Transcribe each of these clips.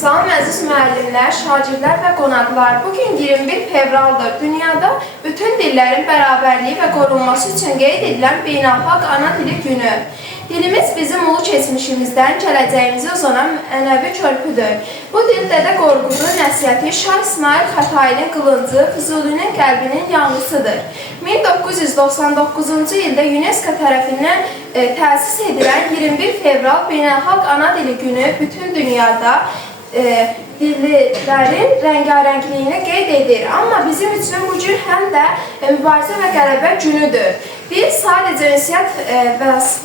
Salam əziz müəllimlər, şagirdlər və qonaqlar. Bugün 21 fevraldır. Dünyada bütün dillərin bərabərliyi və qorunması üçün qeyd edilən beynəlxalq ana dili günü. Dilimiz bizim ulu keçmişimizdən gələcəyimizə uzanan ənəvi körpüdür. Bu dil Dədə Qorqudun nəsihəti, Şah İsmail Xətainin qılıncı, Füzulinin qəlbinin yanğısıdır. 1999-cu ildə UNESCO tərəfindən təsis edilən 21 fevral beynəlxalq ana dili günü bütün dünyada dillərin rəngarəngliyini qeyd edir. Amma bizim üçün bu gün həm də mübarizə və qələbə günüdür. Dil sadəcə ünsiyyət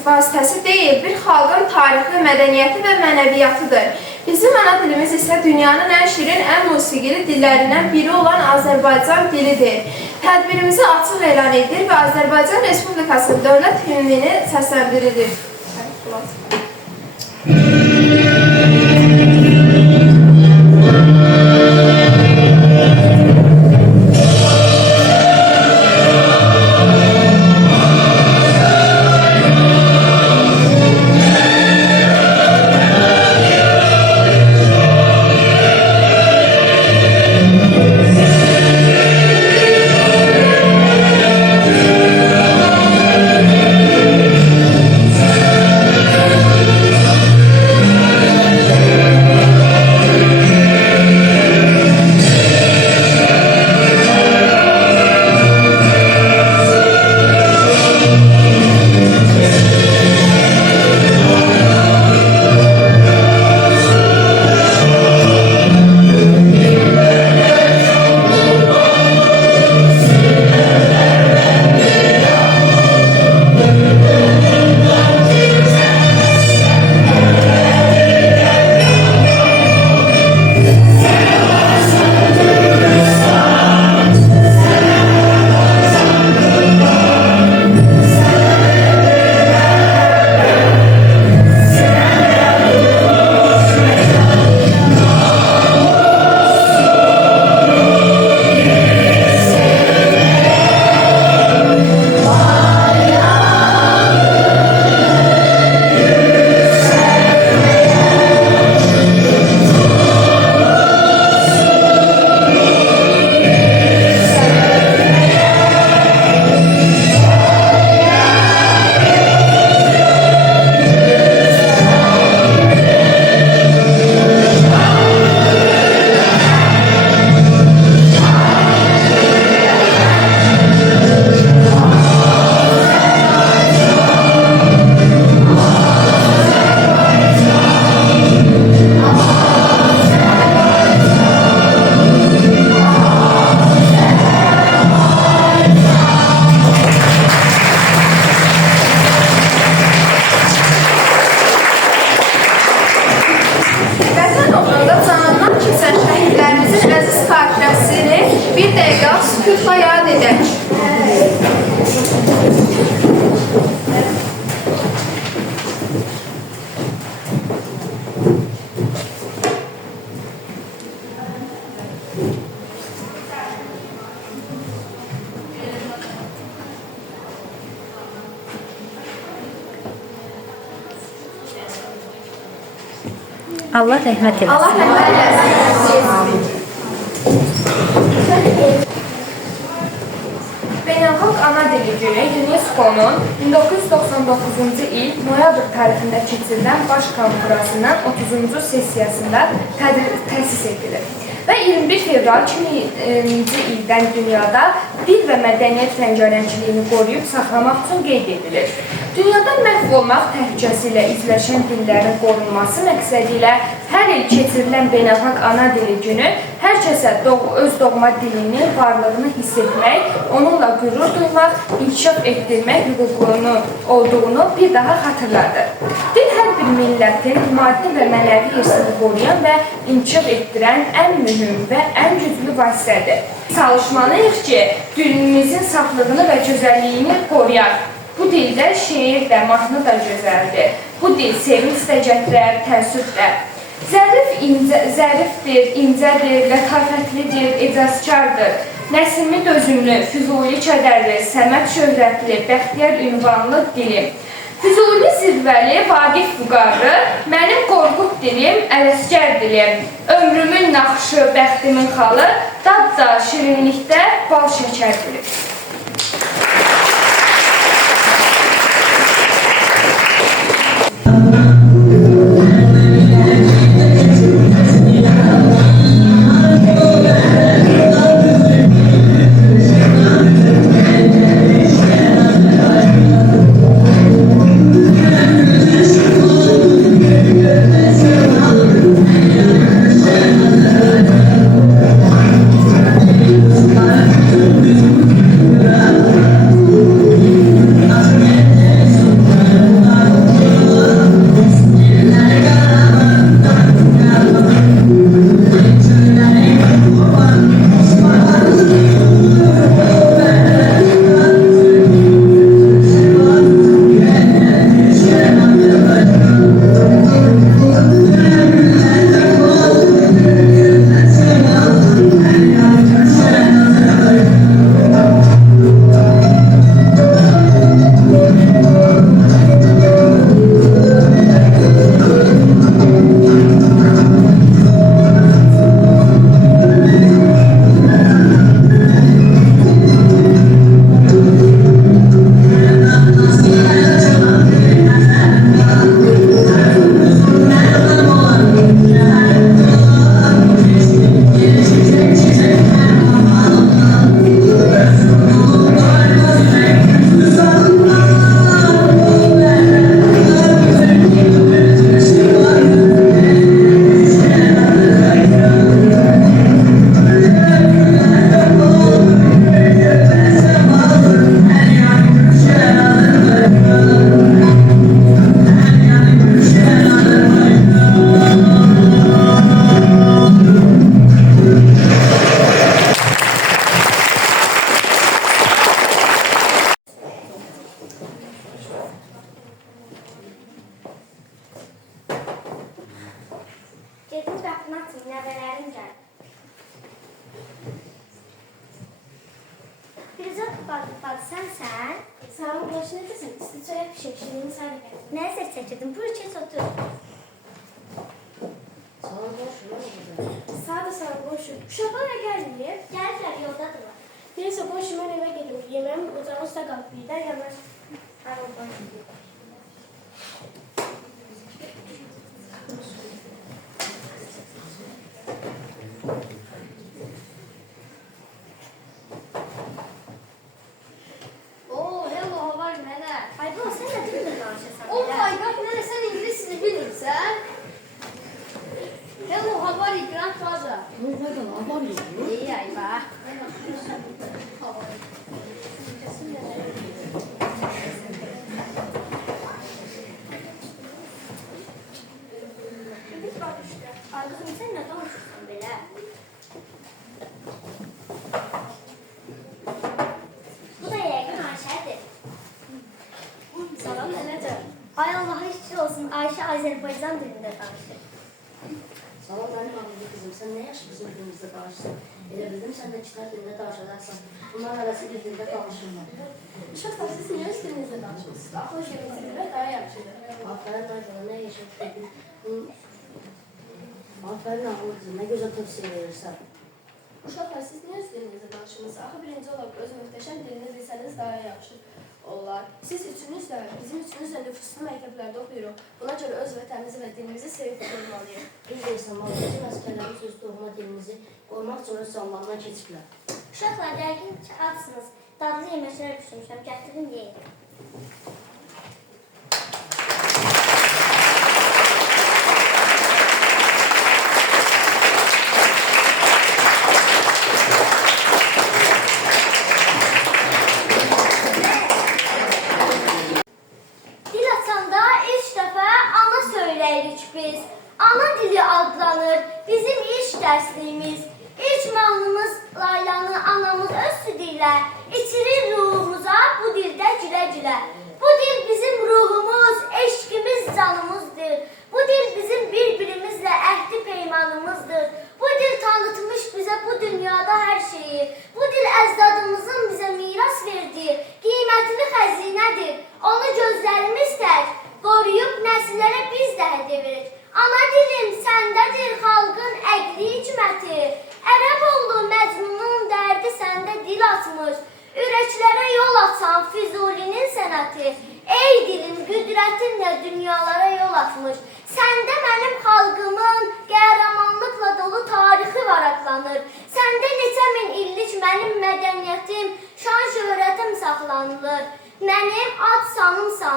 vasitəsi deyil, bir xalqın tarixi, mədəniyyəti və mənəviyyatıdır. Bizim ana dilimiz isə dünyanın ən şirin, ən musiqili dillərindən biri olan Azərbaycan dilidir. Tədbirimizi açıq elan edir və Azərbaycan Respublikası dövlət himnini səsləndirilir. Sükutla yad edək. Allah rəhmət eləsin. Allah rəhmət eləsin. Beynəlxalq Ana Dili Günü UNESCO-nun 1999-cu il noyabr tarixində keçirilən Baş Konfransının 30-cu sessiyasında təsis edilir. Və 21 fevral 2000-ci ildən dünyada dil və mədəniyyət rəngarəngliyini qoruyub saxlamaq üçün qeyd edilir. Dünyada məhv olmaq təhlükəsi ilə üzləşən dillərin qorunması məqsədi ilə hər il keçirilən Beynəlxalq Ana Dili Günü hər kəsə öz doğma dilinin varlığını hiss etmək, onunla qürur duymaq, inkişaf etdirmək hüququnun olduğunu bir daha xatırladır. Dil hər bir millətin maddi və mənəvi irsini qoruyan və inkişaf etdirən ən mühüm və ən güclü vasitədir. Çalışmalıyıq ki, dilimizin saflığını və gözəlliyini qoruyaq. Bu dildə şeir də, mahnı da gözəldir. Bu dil sevinç də gətirər, təəssüf də. Zərifdir, incədir, lətafətlidir, ecazkardır. Nəsimi dözümlü, Füzuli kədərli, Səməd şöhrətli, Bəxtiyar ünvanlı dilim. Füzuli zirvəli Vaqif Vüqarı, mənim qorxuq dilim, ələsgər dilim, ömrümün naxışı, bəxtimin xalı, dadda, şirinlikdə bal şəkər dilim. Dedim qapını atın, nəvələrim gəlir. Firuzə bacı, sənsən? Sağ ol, başı necəsin? İstiçaya pişirmişim, sənə gəlir. Nə əsər çəkirdim? Buyur, keç otur. Sağ ol, boşum. Uşaqlar nə gəlməyib? Gəlirlər, yoldadırlar. Neysə, boşum, mən evə gedim. Yeməğim ocağın üstə qalıb, birdən yanar. Oh, hello, how are you, nene? Ay, bu, sən nə dillə danışırsan? Oh my god, nene, sen İngiliz dili bilirsən? Hello, how are you, grandfather? Oh my god, how are you? İyi, ay, bak. Ay, qızım, sən nə danışırsan belə? Bu da yəqin Ayşədir. Salam, nənəcə. Ay, Allah'a şükür olsun, Ayşə Azərbaycan dilində danışır. Salam mənim ağıllı qızım, sən nə yaxşı bizim dilimizdə danışırsan? Elə bildim, sən də kitab dilində danışacaqsan. Bunların arası bir dildə danışırlar. Uşaqlar, siz niyə öz dilinizdə danışırsınız? Axı yemək bilmək daha yaxşıdır. Aferin Ayşələ, nə yaşayıb dedin? Aferin ağıllı qızım, nə gözəl tövsiyə verirsən. Uşaqlar, siz niyə öz dilinizdə danışırsınız? Axı birinci olaraq öz möhtəşəm diliniz desəniz daha yaxşı olar. Siz üçünüz də, bizim üçünüz də nüfuslu məktəblərdə oxuyuruq. Buna görə öz vətənimizi və dilimizi sevib qorumalıyıq. Biz də insanlar, bizim əsgərlərimiz öz doğma dilimizi qorumaq üçün öz canlarından keçiblər. Uşaqlar, yəqin ki, adsınız. Dadlı yeməklər pişirmişəm, gətirin yeyin. Dil açanda ilk dəfə ana söyləyirik biz. Ana dili adlanır bizim ilk dərsliyimiz. İlk mahnımız Laylanı anamız öz südü ilə içirir ruhumuza bu dildə gülə-gülə. Bu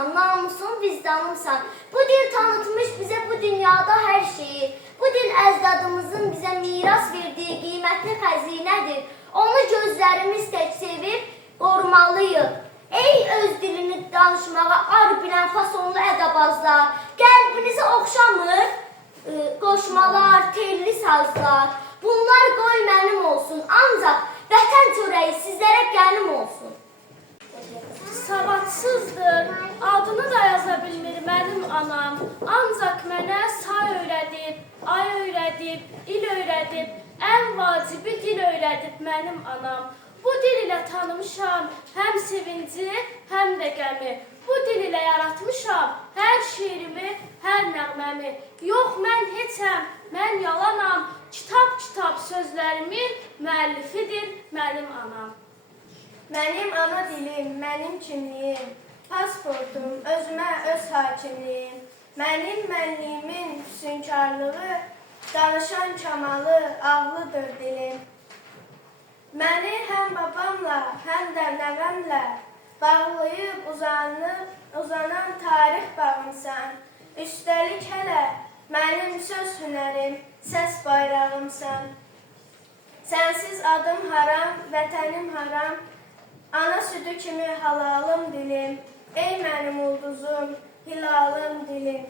canımsan, namusun, vicdanımsan. Bu dil tanıtmış bize bu dünyada her şeyi. Bu dil əcdadımızın bize miras verdiği kıymetli xəzinədir. Onu gözlerimiz tek sevib qorumalıyıq. Ey öz dilini danışmağa ar bilən fasonlu ədəbazlar, qəlbinizi oxşamır qoşmalar, telli sazlar. Bunlar qoy mənim olsun, ancaq vətən çörəyi sizlərə qənim olsun. Savadsızdır, adını da yaza bilmir mənim anam. Ancaq mənə say öyrədib, ay öyrədib, il öyrədib, ən vacibi dil öyrədib mənim anam. Bu dil ilə tanımışam həm sevinci, həm də qəmi. Bu dil ilə yaratmışam hər şeirimi, hər nəğməmi. Yox, mən heçəm, mən yalanam. Kitab sözlərimin müəllifidir mənim anam. Mənim ana dilim, mənim kimliyim, pasportum, özümə öz hakimliyim. Mənim mənliyimin füsunkarlığı, danışan kamalı, ağlıdır dilim. Məni həm babamla, həm də nəvəmlə bağlayıb uzanan tarix bağımsan. Üstəlik hələ mənim söz hünərim, səs bayrağımsan. Sənsiz adım haram, vətənim haram, ana südü kimi halalım dilim. Ey mənim ulduzum, hilalım dilim.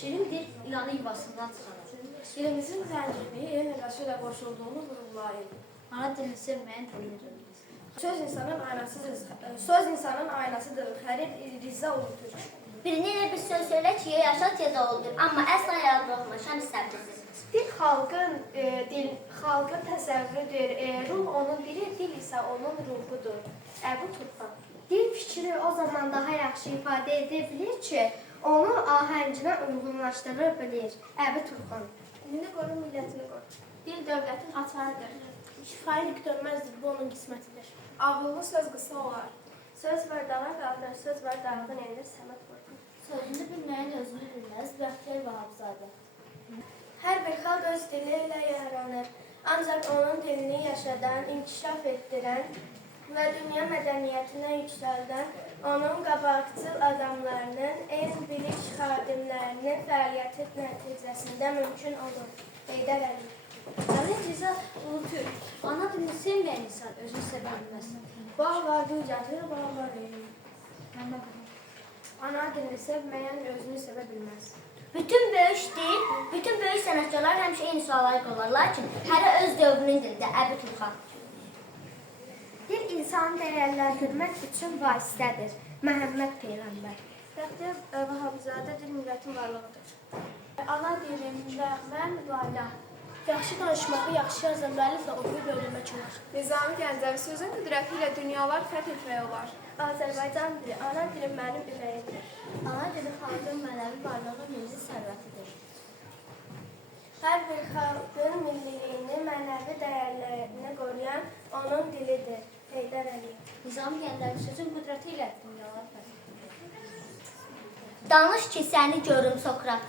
Şirin dil ilanı yuvasından çıxarır. Dilimizin zəncirini el nəqəsi ilə qoşulduğunu vurgulayır. Ana dilini sevməyən dilidir. Söz insanın aynasıdır, xərir rizə unutur. Birini elə bir söz söylə ki, yaşat ya da olur, amma əsla yaradılmışan istəmsiz. Dil xalqın təsəvvürüdür, ruh onun dili, dil isə onun ruhudur. Əbu Turhan. Dil fikri o zaman daha yaxşı ifadə edə bilir ki, onu ahənginə uyğunlaşdıra bilir. Əbu Turhan. Dilini qoru, millətini qoru. Dil dövlətin açarıdır. Şifahi dönməzdir, bu onun qismətidir. Ağıllı söz qısa olar. Söz var dana qaldır, söz var dağdan enilir, Səməd Vurğun. Sözünü bilməyən özünü bilməz, Bəxtiyar Vahabzadə. Hər bir xalq öz dili ilə yaranır. Ancaq onun dilini yaşadan, inkişaf etdirən və dünya mədəniyyətinə yüksəldən onun qabaqcıl adamlarının, elm bilik xadimlərinin fəaliyyəti nəticəsində mümkün olur. Heydər Əliyev. Əvvəl Riza unutur. Ana dilini sevməyən insan özünü sevə bilməz. Bağ var, gül gətirir, bağ var, verir. Ana dilini sevməyən özünü sevə bilməz. Bütün böyük sənətkarlar həmişə eyni suala layiq olar, lakin hərə öz dövrünün dilində. Əbu Turhan. Dil insanı dəyərləndirmək üçün vasitədir. Məhəmməd Peyğəmbər. Bəxtiyar Vahabzadə dil millətin varlığıdır. Ana dilim, nəğməm, layla. Yaxşı danışmağı, yaxşı yazılmalı və oxuyub öyrənmək olar. Nizami Gəncəvi sözün qüdrəti ilə dünyalar fəth etmək olar. Azərbaycan dili, ana dilim mənim ürəyimdir. Ana dili xalqın mənəvi varlığı milli sərvətidir. Hər bir xalqın milliliyini, mənəvi dəyərlərini qoruyan onun dilidir. Heydər Əliyev. Nizami Gəncəvi sözün qüdrəti ilə dünyalar fəth etmək. Danış ki, səni görüm Sokrat.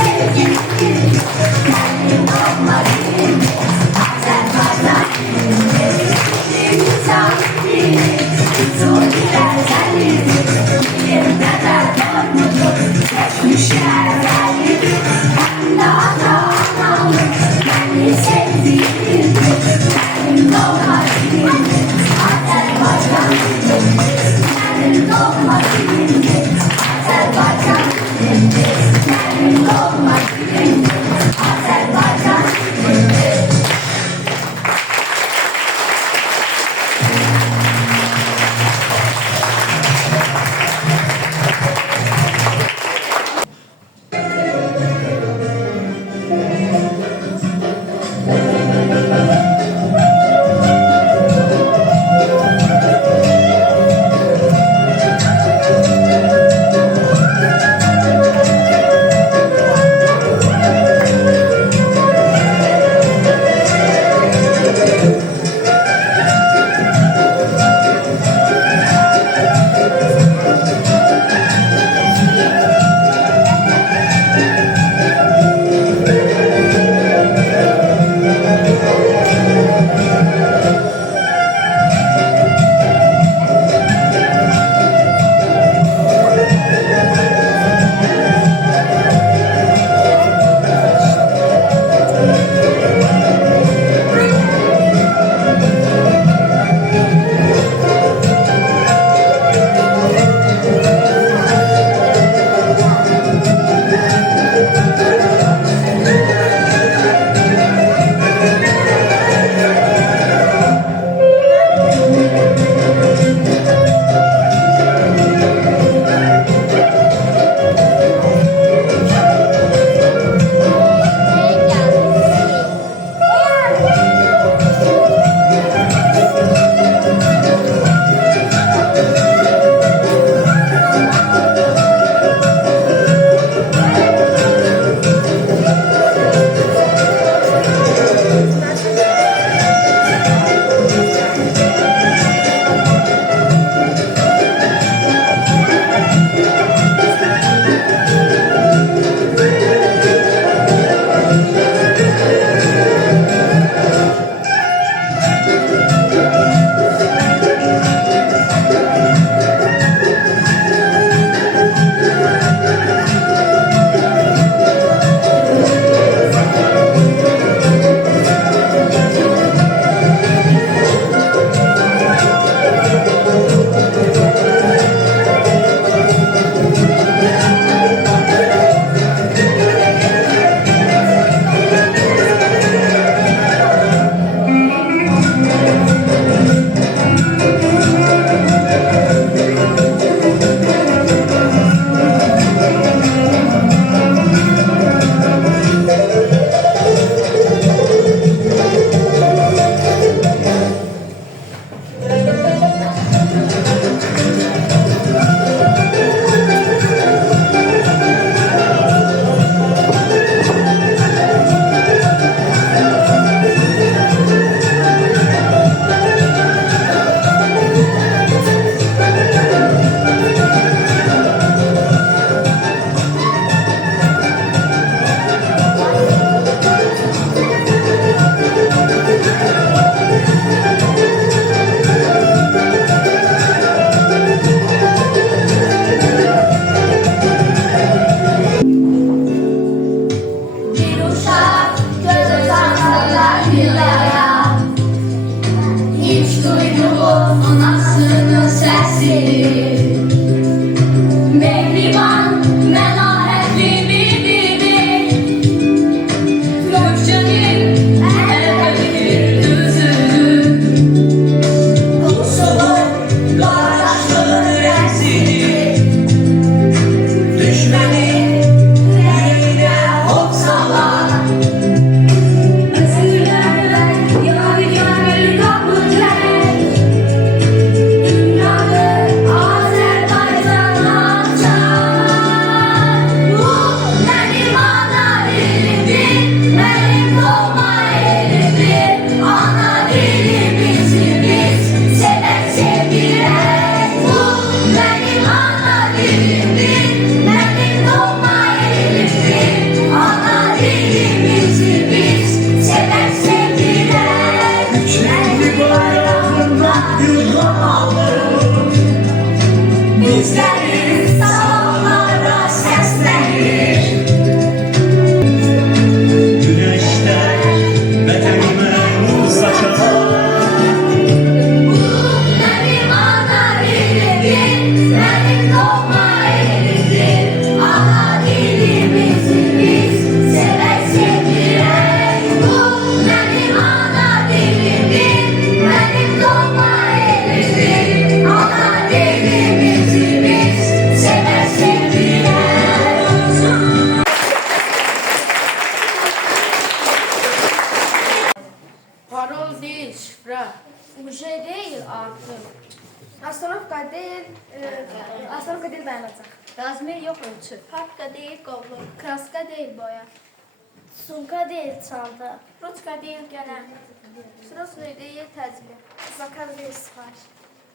Sevgili, benim olma şifrə. Uje deyil artıq. Astanovka deyil, Astanovka deyil dayanacaq. Razmer yox ölçü. Papka deyil qovluq. Kraska deyil boya. Sumka deyil çanta. Ruçka deyil qələm. Srosnoy deyil təcili. Zakaz deyil sifariş.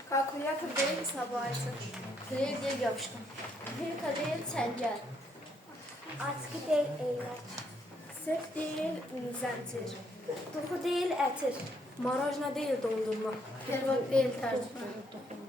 Kalkulyator deyil hesab aləti. Player deyil yapışqan. Vilka deyil çəngəl. Atkı deyil eynək. Sef deyil zəncir. Duxu deyil ətir. Marajna deyil dondurma. Pervot deyil tərcümə.